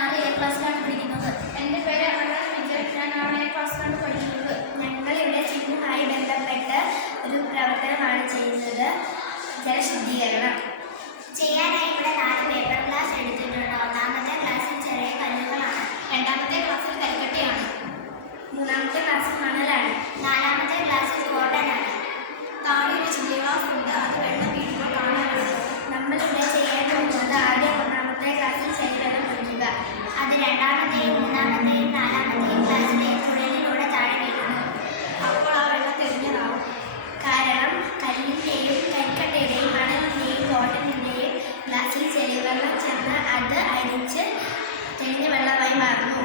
6 A ക്ലാസ്സിലാണ് പഠിക്കുന്നത്. എൻ്റെ പേര് വിജയ്. ഞാൻ 6 A ക്ലാസ്സിലാണ് പഠിക്കുന്നത്. ഞങ്ങൾ ഇവിടെ ചിഹ്നവുമായി ബന്ധപ്പെട്ട് ഒരു പ്രവർത്തനമാണ് ചെയ്യുന്നത്. ജലശുദ്ധീകരണം ചെയ്യാനായി ഇവിടെ 4 പേപ്പർ ഗ്ലാസ് എടുത്തിട്ടുണ്ട്. ഒന്നാമത്തെ ക്ലാസ്സിൽ ചെറിയ കല്ലുകളാണ്, രണ്ടാമത്തെ ക്ലാസ്സിൽ കൽക്കട്ടയാണ്, മൂന്നാമത്തെ ക്ലാസ്സിൽ മണലാണ്, നാലാമത്തെ ക്ലാസ്സിൽ കോട്ടനാണ്. താഴെ ഒരു ചില്ലി ഗ്ലാസ് ഉണ്ട്, അത് വെള്ളം വീഴുമ്പോൾ കാണാറുണ്ട്. നമ്മളിവിടെ ചെയ്യാൻ പോകുന്നത് ആദ്യം ഒന്നാമത്തെ ക്ലാസ്സിൽ ചെളിവെള്ളം ഒഴിക്കുക. അത് രണ്ടാമത്തെയും മൂന്നാമത്തെയും നാലാമത്തെയും ക്ലാസ്സിലെ ചുഴലിലൂടെ താഴെ വീഴുന്നു. അപ്പോൾ ആ വെള്ളം തെളിഞ്ഞതാവും. കാരണം കല്ലിൻ്റെയും കരിക്കട്ടയുടെയും മണലിൻ്റെയും കോട്ടണിൻ്റെയും ഗ്ലാസ്സിൽ ചെളിവെള്ളം ചെന്ന് അത് അരിച്ച് തെളിഞ്ഞ വെള്ളമായി മാറുന്നു.